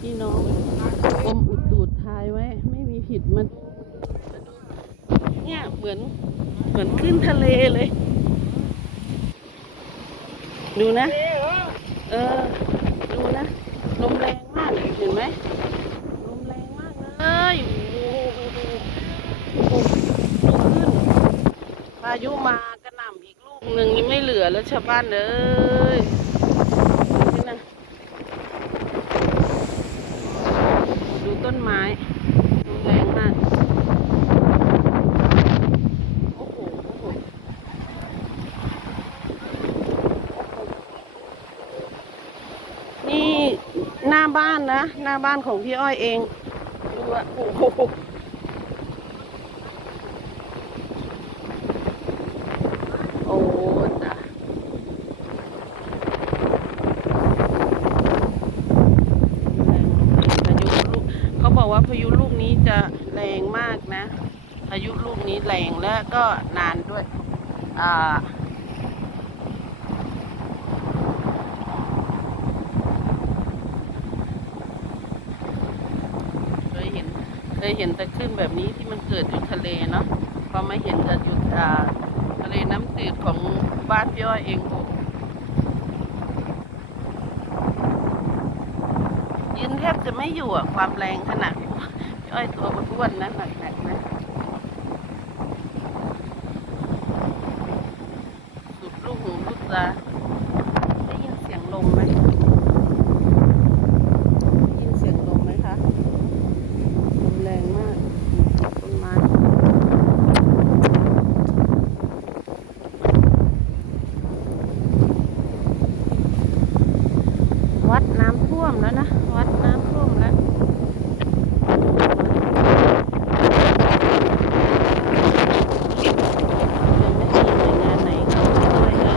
พี่น้องกรมอุตุถ่ายไว้ไม่มีผิดมันเนี่ยเหมือนขึ้นทะเลเลยดูนะดูนะลมแรงมากเห็นไหมลมแรงมากเลยโอ้โหดูขึ้นพายุมากระหน่ำอีกลูกหนึ่งนี่ไม่เหลือแล้วชาวบ้านเลยนี่นะดูต้นไม้ลมแรงมากโอ้โหนี่หน้าบ้านนะหน้าบ้านของพี่อ้อยเองดูอะโอ้โหโอ้จ้ะพายุลูกเขาบอกว่าพายุลูกนี้จะแรงมากนะพายุลูกนี้แรงและก็นานด้วยเคยเห็นแต่ขึ้นแบบนี้ที่มันเกิดอยู่ทะเลเนาะพอมาเห็นจะอยู่ทะเลน้ำจืดของบ้านพี่อ้อยเองยืนแทบจะไม่อยู่อ่ะความแรงขนาดพี่อ้อยตัวอ้วนนะหนักๆนะสุดลูกหูลูกตาได้ยินเสียงลมไหมได้ยินเสียงลมไหมคะลมแรงมากต้นไม้วัดน้ำท่วมแล้วนะวัดน้ำท่วมแล้วยังไม่มีหน่วยงานไหนเข้ามาช่วยเลย